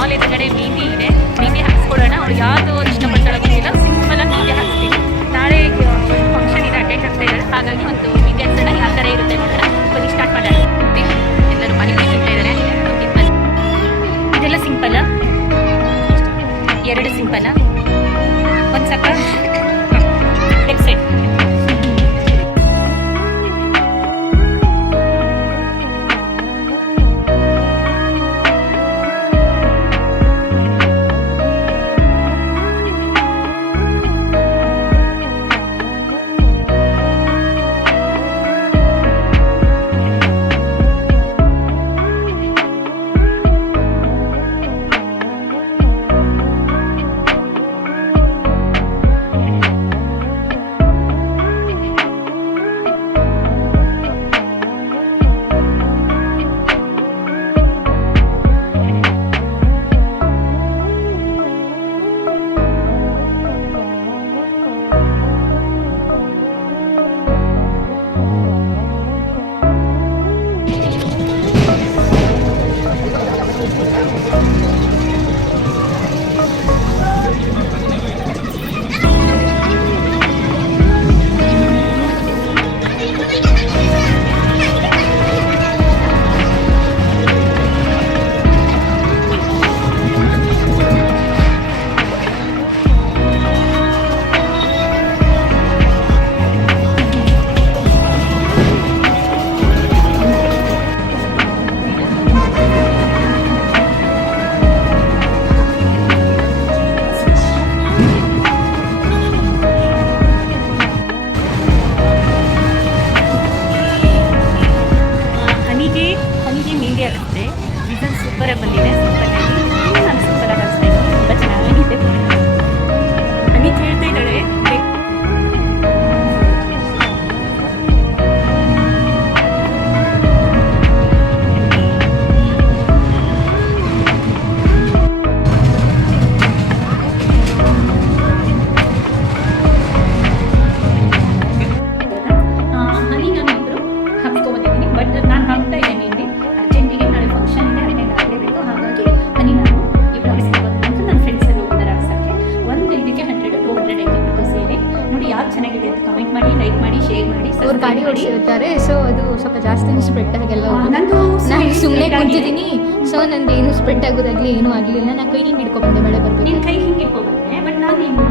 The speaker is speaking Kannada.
ಮಾಲ್ ಎದುರುಗಡೆ ಮೆಹಂದಿ ಇದೆ, ಮೆಹಂದಿ ಹಾಕ್ಸ್ಕೊಳ್ಳೋಣ. ಅವ್ರು ಯಾವುದು ಇಷ್ಟಪಡ್ತಾಳೆ ಗೊತ್ತಿಲ್ಲ, ಸಿಂಪಲ್ ಆಗಿ ಮೆಹಂದಿ ಹಾಕ್ಸ್ತೀವಿ. ನಾಳೆ ಫಂಕ್ಷನ್ ಇದೆ, ಅಟೆಂಡ್ ಆಗ್ತಾ ಇದ್ದಾರೆ, ಹಾಗಾಗಿ ಒಂದು ಮೆಹಂದಿ ಹಾಕ್ಸೋಣ. ಯಾವ ಥರ ಇರುತ್ತೆ ನೋಡೋಣ. ಬನ್ನಿ ಸ್ಟಾರ್ಟ್ ಮಾಡೋಣ. ಎಲ್ಲರೂ ಪಾನಿಪುರಿ ತಿಂತಾ ಇದ್ದಾರೆ. ಇದೆಲ್ಲ ಸಿಂಪಲ್, 2 ಸಿಂಪಲ್, ಒಂದು ಸಾಕ ಲೆಫ್ಟ್ ಸೈಡ್. ಹನಿಗೆ ಮೆಹಂದಿ ಆಗುತ್ತೆ. ಡಿಸೈನ್ ಸೂಪರಾಗಿ ಬಂದಿದೆ. ನಾನು ಸೂಪರಾಗಿ ಅನಿಸ್ತಾ ಇದ್ದೀನಿ, ತುಂಬ ಚೆನ್ನಾಗಿದೆ. ಹನಿ ಕೇಳ್ತಾ ಇದ್ದಾಳೆ. ಹನಿ ನಾನಿಬ್ಬರು ಹಾಕ್ಸ್ಕೊಬಂದಿದ್ದೀನಿ, ಬಟ್ ನಾನು ಹಾಕ್ತಾ ಇದ್ದೇನೆ ಇಲ್ಲಿ ಅರ್ಜೆಂಟಿಗೆ. ನಾಳೆ ಫಂಕ್ಷನ್ ಇದೆ, ಅಟೆಂಡ್ ಆಗಲೇಬೇಕು. ಹಾಗಾಗಿ ಹನಿ ನಾನು ಇಬ್ಬರು ಹಾಕ್ಸ್ಕೊಬಂದು ಅಂತ ನನ್ನ ಫ್ರೆಂಡ್ಸ್ ಎಲ್ಲ ಹೋಗ್ತಾರೆ ಹಾಕ್ಸೋಕ್ಕೆ. ಒಂದು ಇದಕ್ಕೆ 100-200 ಇಬ್ಬರು ಸೇರಿ. ನೋಡಿ ಯಾವ್ದು ಚೆನ್ನಾಗಿದೆ ಅಂತ ಕಮೆಂಟ್ ಮಾಡಿ, ಲೈಕ್ ಮಾಡಿ, ಶೇರ್ ಮಾಡಿ. ಅವ್ರು ಗಾಡಿ ಓಡಿಸಿರ್ತಾರೆ, ಸೊ ಅದು ಸ್ವಲ್ಪ ಜಾಸ್ತಿನೇ ಸ್ಪ್ರೆಡ್ ಆಗೆಲ್ಲ. ನಂದು ನಾನು ಸುಮ್ಮನೆ ಕೂತಿದ್ದೀನಿ, ಸೊ ನಂದು ಏನು ಸ್ಪ್ರೆಡ್ ಆಗೋದಾಗಲಿ ಏನೂ ಆಗಲಿಲ್ಲ. ನಾನು ಕೈ ಹಿಂಗೆ ಹಿಡ್ಕೊಬಂದೆ, ಮಳೆ ಬರಬೇಕು. ನಿನ್ನ ಕೈ ಹಿಂಗೆ ಇಟ್ಕೊಬಂದೆ, ಬಟ್ ನಾನು ಏನು